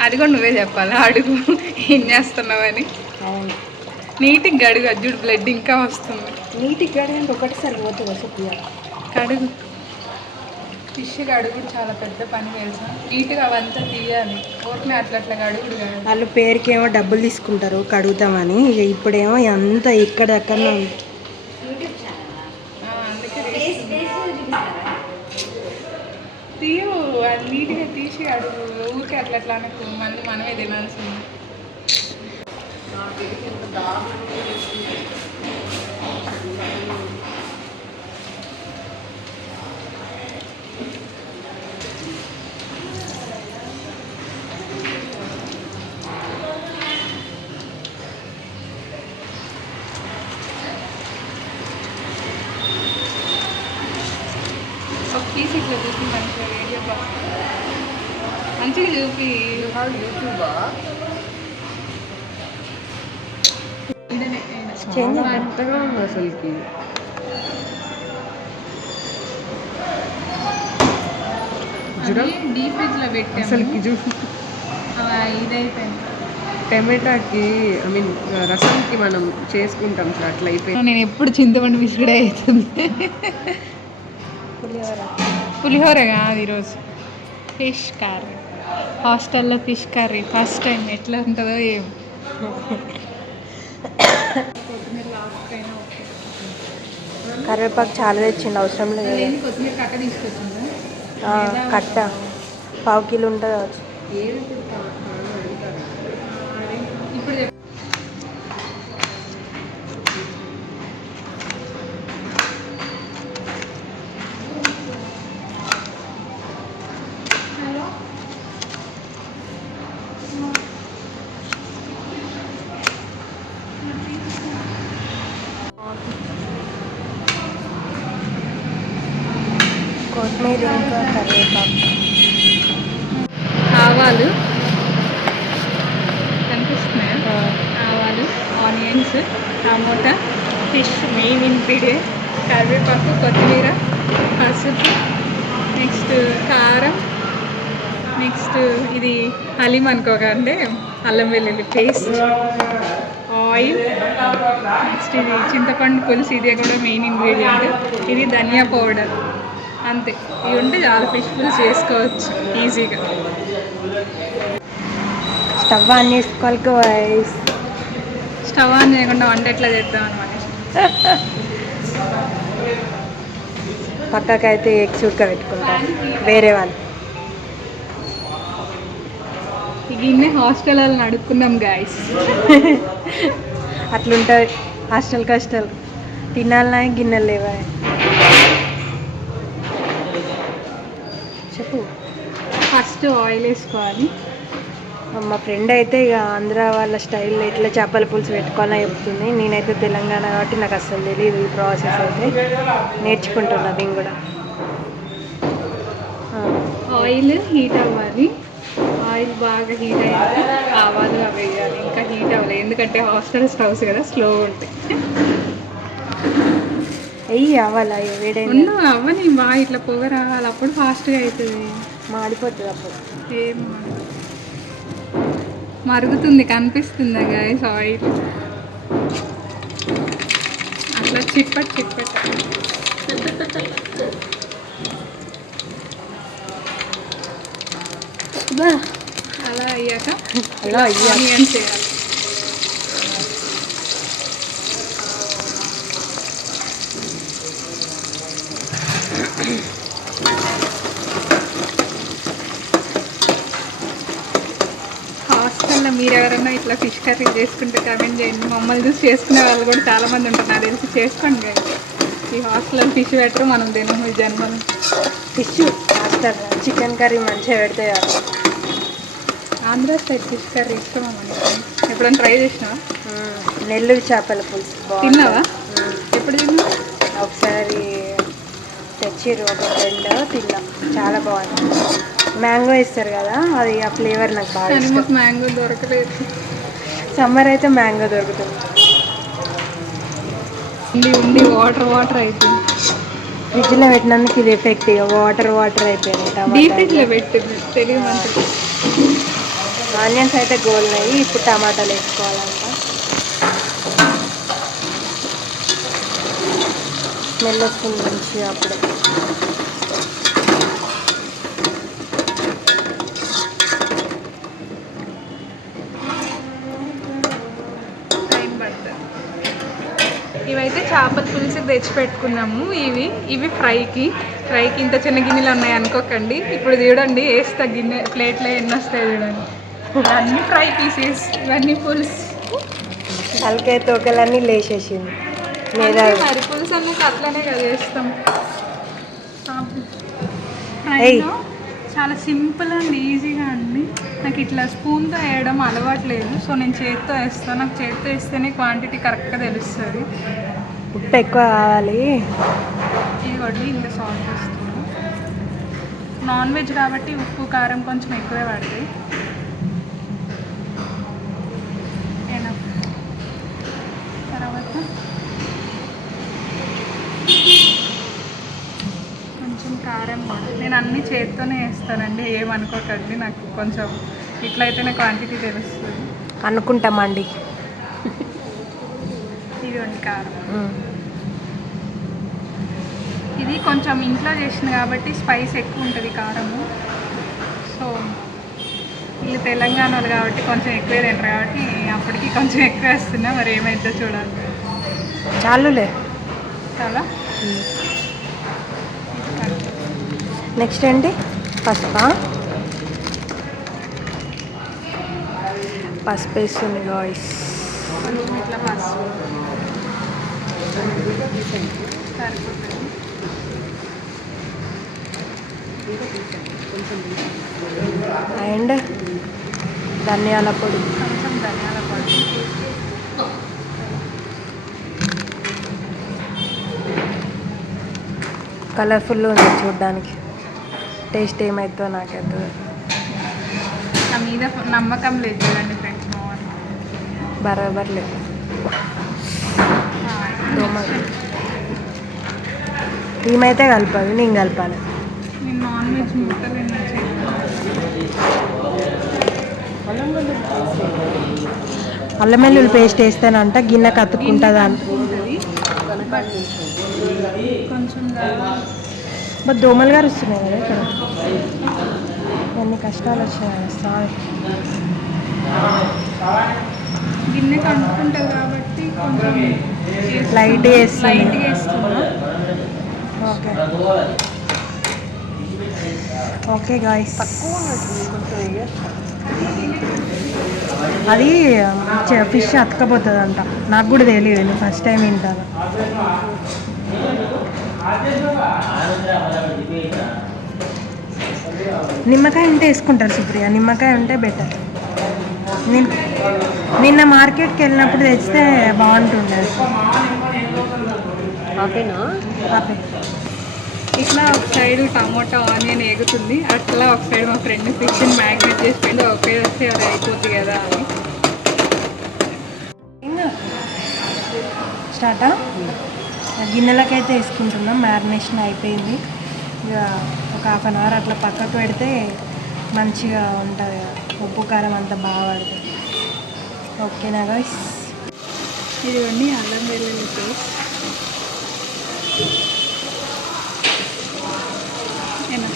అది కూడా నువ్వే చెప్పాలి? అడుగు. ఏం చేస్తున్నావని? అవును. నీట్గా అడుగు అది చూడు బ్లడ్ ఇంకా వస్తుంది. నీటికి గడగంటే ఒకటిసారి పోతుందా సుప్రియ కడుగు ఫిష్ కడుగు చాలా పెద్ద పని తెలుసా? నీట్గా అవంతా తీయాలి. ఓట్లే అట్లా అట్లా కడుగుడు కాదు. వాళ్ళు పేరుకి ఏమో డబ్బులు తీసుకుంటారు కడుగుతామని. ఇక ఇప్పుడేమో అంతా ఇక్కడెక్కడ ఆ, అందుకే తీయు అది నీట్గా తీసి అడుగు ఊరికే అట్లా అట్లా అనకు. మళ్ళీ మనమే తినాల్సింది ఒక పీస్ ఇట్లా చూపి మంచిగా వీడియో చేంజ్ మెత్తగా ఉంది అసలుకి? డీప్ అసలుకి ఇదైపోయింది. టమాటాకి ఐ మీన్ రసంకి మనం చేసుకుంటాం సార్ అట్లా అయిపోయింది. నేను ఎప్పుడు చింతపండు విసుగుడే అవుతుంది. పులిహోర కాదు ఈరోజు. Fish curry. హాస్టల్లో ఫిష్ కర్రీ. ఫస్ట్ టైం ఎట్లా ఉంటుందో ఏం. కరివేపాకు చాలా తెచ్చిండు అవసరం లేదు కొత్తిమీర కట్ట తీసుకొచ్చిందా కట్ట. పావు కిలో ఉంటుంది కొత్తిమీర ఇంకా కరివేపాకు ఆవాలు. కనిపిస్తున్నాయా? ఆవాలు onions tomato fish main ingredient కరివేపాకు కొత్తిమీర పసుపు నెక్స్ట్ కారం నెక్స్ట్ ఇది హలీం అనుకోక అంటే అల్లం వెల్లుల్లి పేస్ట్ ఆయిల్ నెక్స్ట్ ఇది చింతపండు పులుసు ఇది కూడా మెయిన్ ఇంగ్రీడియంట్ ఇది ధనియా పౌడర్. అంతే. ఇవి ఉంటే చాలా ఫిష్ పులుసు చేసుకోవచ్చు ఈజీగా స్టవ్ ఆన్ చేసుకోవాలి guys. స్టవ్ ఆన్ చేయకుండా వంట ఎట్లా చేద్దాం అనమాట పక్కకైతే ఎగ్స్ ఉడకబెట్టుకుంటాం వేరే వాళ్ళు. గిన్నె హాస్టల్ వాళ్ళని అడుక్కున్నాం గాయస్ అట్లుంటుంది. హాస్టల్ కష్టాలు. తినాలన్నా గిన్నెలు లేవా? ఫస్ట్ ఆయిల్ వేసుకోవాలి. మా ఫ్రెండ్ అయితే ఇక ఆంధ్ర వాళ్ళ స్టైల్లో ఎట్లా చేపల పులుసు పెట్టుకోవాలని చెప్తుంది. నేనైతే తెలంగాణ కాబట్టి నాకు అసలు తెలియదు ఈ ప్రాసెస్ అయితే. నేర్చుకుంటున్నా దీన్ని కూడా. ఆయిల్ హీట్ అవ్వాలి. ఆయిల్ బాగా హీట్ అయ్యాక ఆవాలు అవి వేయాలి. ఇంకా హీట్ అవ్వాలి ఎందుకంటే హాస్టల్ స్టవ్స్ కదా స్లో ఉంటాయి. అవ్వాలి? అయ్యో ఉండు అవ్వని బాగా ఇట్లా పొగ రావాలి. అప్పుడు ఫాస్ట్గా అవుతుంది. మాడిపోతుంది అప్పుడు ఏం మరుగుతుంది కనిపిస్తుందా గాయస్ ఆయిల్ అట్లా చిప్పట్ చిప్పట్. అలా అయ్యాక అలా అయ్యాక. ఆనియన్స్ వేయాలి హాస్టల్లో మీరు ఎవరైనా ఇట్లా ఫిష్ కర్రీ చేసుకుంటే కమెంట్ చేయండి. మమ్మల్ని చూసి చేసుకునే వాళ్ళు కూడా చాలా మంది ఉంటారు నాకు తెలిసి చేసుకోండి కదా ఈ హాస్టల్లో ఫిష్ పెట్టరు మనం తినము. ఈ జన్మలు. ఫిష్ మాస్టర్ చికెన్ కర్రీ మంచిగా పెడితే. ఆంధ్ర స్టైల్ ఫిష్ కర్రీ ఇష్టమా మనకి? ఎప్పుడైనా ట్రై చేసినావా. నెల్లూరు చేపల పులుసు. తిన్నావా. ఎప్పుడు తిన్నావు? ఒకసారి తెచ్చిర్రు ఒక ఫ్రెండ్ తిన్నా. చాలా బాగుంది. మ్యాంగో ఇస్తారు కదా అది ఆ ఫ్లేవర్ నాకు బాగా కానీ మ్యాంగో దొరకలేదు. సమ్మర్ అయితే మ్యాంగో దొరుకుతుంది. ఉండి ఉండి వాటర్ వాటర్ అయిపోయింది. ఫ్రిడ్జ్లో పెట్టినందుకు ఇది ఎఫెక్ట్ ఇక. వాటర్ వాటర్ అయిపోయింది తెలియదు మనకి ఆనియన్స్ అయితే గోల్నాయి ఇప్పుడు టమాటాలు వేసుకోవాలంట. స్మెల్ వస్తుంది మంచిగా అప్పుడు టైం పడుతుంది ఇవైతే చేపల పులుసు తెచ్చి పెట్టుకున్నాము ఇవి ఇవి ఫ్రైకి. ఫ్రైకి ఇంత చిన్న గిన్నెలు ఉన్నాయి అనుకోకండి. ఇప్పుడు చూడండి వేస్తా గిన్నె ప్లేట్లో ఎన్ని వస్తాయి చూడండి. ఇవన్నీ ఫ్రై పీసెస్ ఇవన్నీ పులుసు. తలకాయ తోకలన్నీ లేచేసింది. మరి పులుసు అనేది అట్లనే కదా వేస్తాం. ఫ్రైలో చాలా సింపుల్ అండ్ ఈజీగా అండి. నాకు ఇట్లా స్పూన్తో వేయడం అలవాట్లేదు సో నేను చేతితో వేస్తాను నాకు చేతితో వేస్తేనే క్వాంటిటీ కరెక్ట్గా తెలుస్తుంది. ఉప్పు ఎక్కువ కావాలి. సాల్ట్ వేస్తున్నాను. నాన్ వెజ్ కాబట్టి ఉప్పు కారం కొంచెం ఎక్కువే Enough. తర్వాత కొంచెం కారం కూడా. నేను అన్ని చేతితోనే వేస్తానండి ఏమనుకోకండి నాకు కొంచెం ఇట్లయితేనే క్వాంటిటీ తెలుస్తుంది. అనుకుంటామండి. ఇది వండి కారం. ఇది కొంచెం ఇంట్లో చేసింది కాబట్టి స్పైస్ ఎక్కువ ఉంటుంది కారము. సో వీళ్ళు తెలంగాణ వాళ్ళు కాబట్టి కొంచెం ఎక్కువే తింటారు కాబట్టి అప్పటికి కొంచెం ఎక్కువ వేస్తున్నా మరి ఏమైతే చూడాలి. చాలులే. చాలా? నెక్స్ట్ ఏంటి? పసుపా? పసుపు వేస్తుంది గాయస్ ఇట్లా పసుపు. అండ్ ధనియాల పొడి. కొంచెం ధనియాల పొడి కలర్ఫుల్ ఉంది చూడడానికి. టేస్ట్ ఏమవుతుందో నాకైతే నా మీద నమ్మకం లేదు చూడండి ఫ్రెండ్స్. బరాబర్ లేదు. దోమ ఈమైతే కలపాలి నేను కలపాలి. అల్లం వెల్లుల్లి పేస్ట్ వేస్తానంట గిన్నె కత్తుకుంటుందా బట్ దోమలు గారు వస్తున్నాయి కదా ఇక్కడ. ఎన్ని కష్టాలు వచ్చినాయి సారీ. గిన్నె కంటుకుంటుంది కాబట్టి కొంచెం Light గా వేస్తున్నా. ఓకే. ఓకే గాయస్ అది ఫిష్ అతకపోతుంది అంట నాకు కూడా తెలియదు నేను ఫస్ట్ టైం వింటాను నిమ్మకాయ ఉంటే వేసుకుంటారు సుప్రియ నిమ్మకాయ ఉంటే బెటర్ నిన్న నిన్న మార్కెట్కి వెళ్ళినప్పుడు తెచ్చితే బాగుంటుండే. ఇట్లా ఒక సైడ్ టమాటా ఆనియన్ ఎగుతుంది అట్లా ఒక సైడ్ మా ఫ్రెండ్ ఫిష్ మ్యాగ్నేట్ చేసి పెట్టి ఒకే వస్తే అది అయిపోద్ది కదా అని. స్టార్టా? గిన్నెలకైతే వేసుకుంటున్నాం. మ్యారినేషన్ అయిపోయింది. ఇక ఒక హాఫ్ అన్ అవర్ అట్లా పక్కకు పెడితే మంచిగా ఉంటుంది కదా. ఉప్పు కారం అంతా బాగా పడుతుంది. ఓకేనా గాయస్ ఇదిగోండి అల్లం వెల్లుల్లి పేస్ట్ ఏనా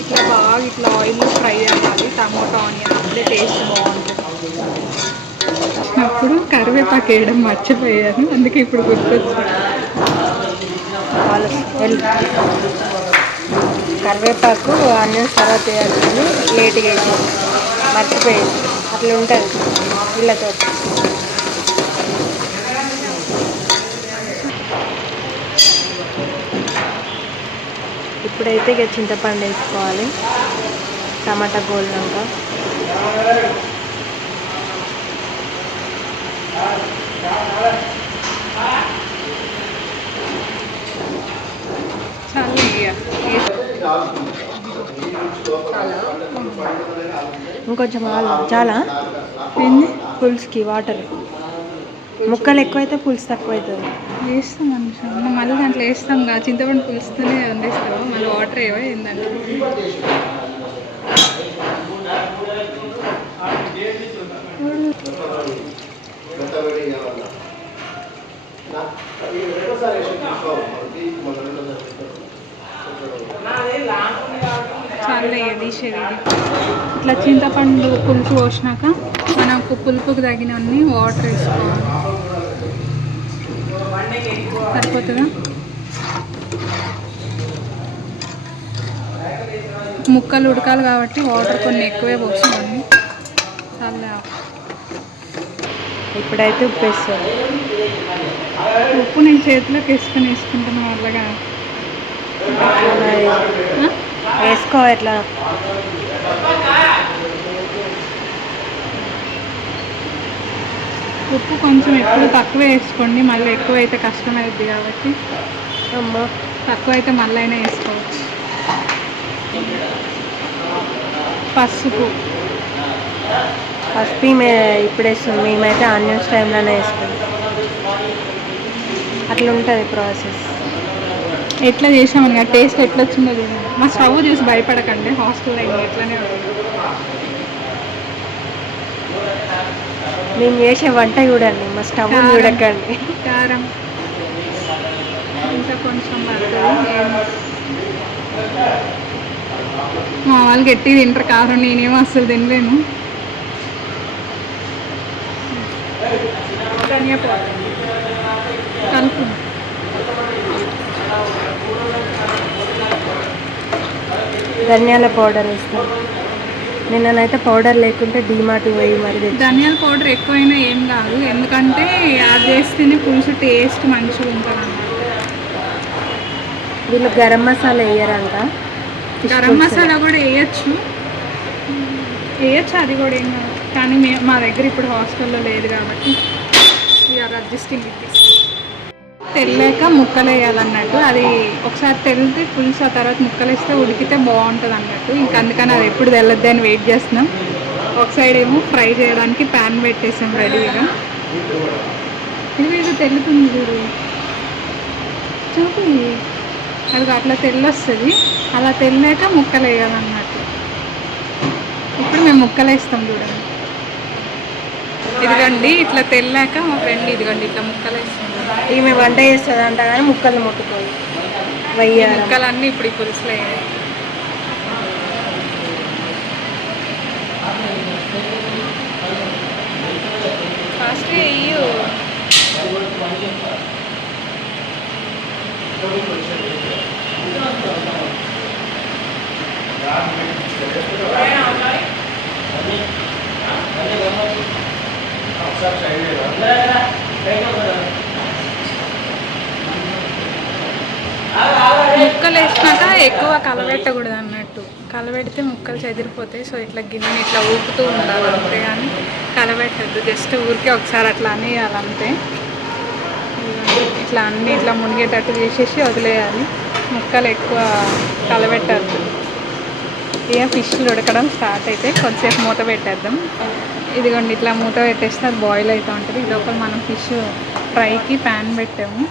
ఇట్లా బాగా ఇట్లా ఆయిల్ ఫ్రై ఆనియన్ అప్పుడే టేస్ట్ బాగుంటుంది అప్పుడు కరివేపాకు వేయడం మర్చిపోయాను. అందుకే ఇప్పుడు గుర్తొచ్చింది. కరివేపాకు ఆనియన్స్ తర్వాత వేయాలని లేట్గా వేసాను మర్చిపోయాను. అట్లా ఉంటుంది. వీళ్ళతో ఇప్పుడైతే ఇక చింతపండు వేసుకోవాలి. టమాటా గోలినాక ఇంకొంచెం చాలా? ఏంది? పులుసుకి వాటర్ ముక్కలు ఎక్కువైతే పులుసు తక్కువ అవుతుంది వేస్తాం అనుషం మళ్ళీ దాంట్లో వేస్తాం కదా చింతపండు పులుస్తూనే వండేస్తావా? మళ్ళీ వాటర్ ఏవో? ఏందంటే? చాలా తీసేది ఇట్లా చింతపండు పులుపు పోసినాక మనకు పులుపుకు తగినన్ని వాటర్ వేసుకోవాలి. సరిపోతుందా? ముక్కలు ఉడకాలి కాబట్టి వాటర్ కొన్ని ఎక్కువే పోసినాన్ని చాలా ఇప్పుడైతే ఉప్పు వేస్తుంది చేతిలోకి వేసుకొని వేసుకుంటున్నా వాళ్ళగా వేసుకో ఎట్లా? ఉప్పు కొంచెం ఎప్పుడు తక్కువ వేసుకోండి. మళ్ళీ ఎక్కువ అయితే కష్టమైద్ది కాబట్టి. అమ్మా. తక్కువ అయితే మళ్ళీ అయినా వేసుకోవచ్చు. పసుపు. ఫస్ట్ మే ఇప్పుడు వేస్తుంది మేమైతే ఆనియన్స్ టైంలోనే వేసుకుంటాం. అట్లా ఉంటుంది ప్రాసెస్ ఎట్లా చేసామని కదా టేస్ట్ ఎట్లా వచ్చిందో చూడండి మా స్టవ్ చూసి భయపడకండి. హాస్టల్లో ఇంకా ఎట్లనే మేము చేసే వంట చూడండి. మా స్టవ్. చూడకండి. కారం. ఇంకా కొంచెం మా వాళ్ళు గట్టి తింటారు. కారం నేనేమో అస్సలు తినలేను. ధనియా ధనియాల పౌడర్ వేస్తాం. నిన్ననైతే పౌడర్ లేకుంటే డీమార్ట్ పోయి మరి ధనియాల పౌడర్ ఎక్కువైనా ఏం కాదు. ఎందుకంటే అది చేస్తేనే పులుసు టేస్ట్ మంచిగా ఉంటుంది వీళ్ళు గరం మసాలా వేయరంట. గరం. మసాలా కూడా వేయచ్చు. వేయచ్చు అది కూడా ఏం కాదు. కానీ మే మా దగ్గర ఇప్పుడు హాస్టల్లో లేదు కాబట్టి వీఆర్ అడ్జస్టింగ్ దిస్ తెల్లాక ముక్కలు వేయాలన్నట్టు అది ఒకసారి తెలితే పులుసు ఆ తర్వాత ముక్కలు వేస్తే ఉడికితే బాగుంటుంది అన్నట్టు ఇంకా అందుకని అది ఎప్పుడు తెల్లద్ది అని వెయిట్ చేస్తున్నాం. ఒక సైడ్ ఏమో ఫ్రై చేయడానికి ప్యాన్ పెట్టేసాం రెడీగా. ఇది ఏదో తెలుతుంది చూడు చూపి అది అట్లా తెల్లొస్తుంది. అలా తెల్లాక ముక్కలు వేయాలన్నట్టు ఇప్పుడు మేము ముక్కలు వేస్తాం చూడండి. ఇదిగండి ఇట్లా తెల్లాక మా ఫ్రెండ్ ఇదిగండి ఇట్లా ముక్కలు వేస్తుంది ఈమె వంట చేస్తుంది అంట కానీ ముక్కలు ముట్టుకోదు వయ్యారం ముక్కలన్నీ ఇప్పుడు ఈ పులుసులో. ఫాస్ట్ వేయు ముక్కలు వేసినాక ఎక్కువ కలబెట్టకూడదు అన్నట్టు. కలబెడితే ముక్కలు చెదిరిపోతాయి. సో ఇట్లా గిన్నె ఇట్లా ఊపుతూ ఉండాలి అంతే కానీ కలబెట్టద్దు. జస్ట్ ఊరికే ఒకసారి అట్లా అనేయాలంతే ఇట్లా అన్ని ఇట్లా మునిగేటట్టు చేసేసి వదిలేయాలి. ముక్కలు ఎక్కువ కలబెట్టద్దు. ఇక ఫిష్లు ఉడకడం స్టార్ట్ అయితే కొద్దిసేపు మూత పెట్టేద్దాం. ఇదిగోండి ఇట్లా మూత పెట్టేస్తే అది బాయిల్ అవుతూ ఉంటుంది. ఈ లోపల మనం ఫిష్ ఫ్రైకి ప్యాన్ పెట్టాము.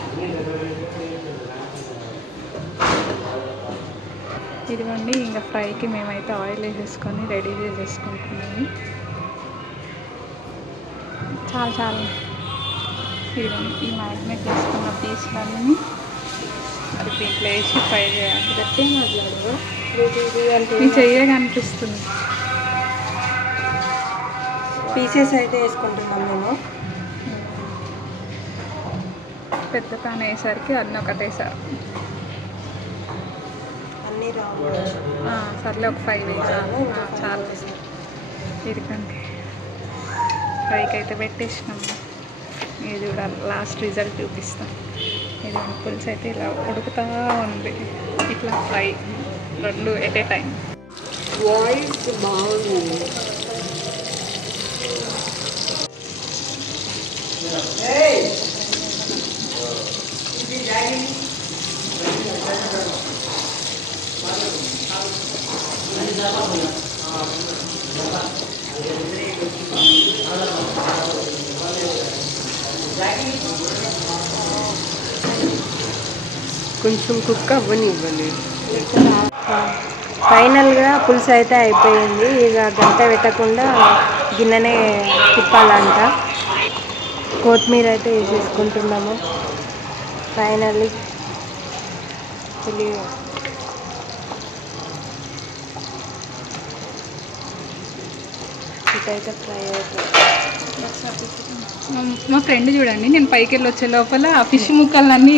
ఇదిగోండి ఇంకా ఫ్రైకి మేమైతే ఆయిల్ వేసేసుకొని రెడీ చేసేసుకుంటున్నాము. చాలా చాలా. ఇదిగోండి ఈ మ్యారినేట్ చేసుకున్న పీస్లన్నీ అది దీంట్లో వేసి ఫ్రై చేయాలి. గట్టిగా మాట్లాడు మీ చెయ్యగా అనిపిస్తుంది పీసెస్ అయితే వేసుకుంటున్నాం మేము. పెద్ద ప్యాన్ వేసరికి అన్నీ ఒకటేసారి. సర్లే ఒక ఫైవ్ వేసాను చాలా. ఇదిగండి. ఫ్రైకి అయితే పెట్టేసినాము ఇది కూడా లాస్ట్ రిజల్ట్ చూపిస్తాం. ఇది పులుసు అయితే ఇలా ఉడుకుతా ఉంది. ఇట్లా ఫ్రై రెండు ఎట్ ఏ టైం వాయిస్ బాగుంది. కొంచెం కుక్ అవ్వని ఫైనల్గా పులుసు అయితే అయిపోయింది. ఇక గంట పెట్టకుండా గిన్నెనే తిప్పాలంట. కొత్తిమీర అయితే వేసేసుకుంటున్నాము. ఫైనల్లీ తెలియ ఇదైతే ఫ్రై అయిపోయింది మా- ఫ్రెండ్ చూడండి నేను పైకి వెళ్ళి వచ్చే లోపల ఆ ఫిష్ ముక్కలన్నీ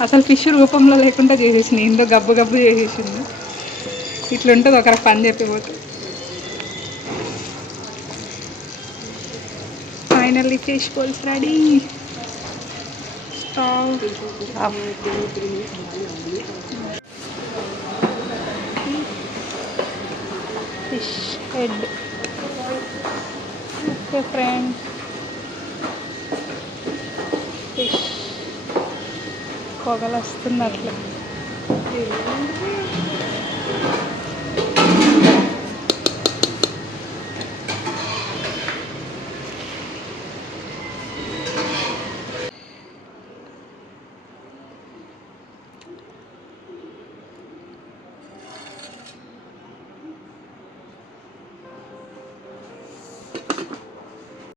అసలు ఫిష్ రూపంలో లేకుండా చేసేసింది. ఏందో గబ్బు గబ్బు చేసేసింది. ఇట్లుంటుంది ఒకరి పని చెప్పిపోతే. Finally fish poles ready stove fish head okay friend. Fish పొగలు వస్తున్నట్లు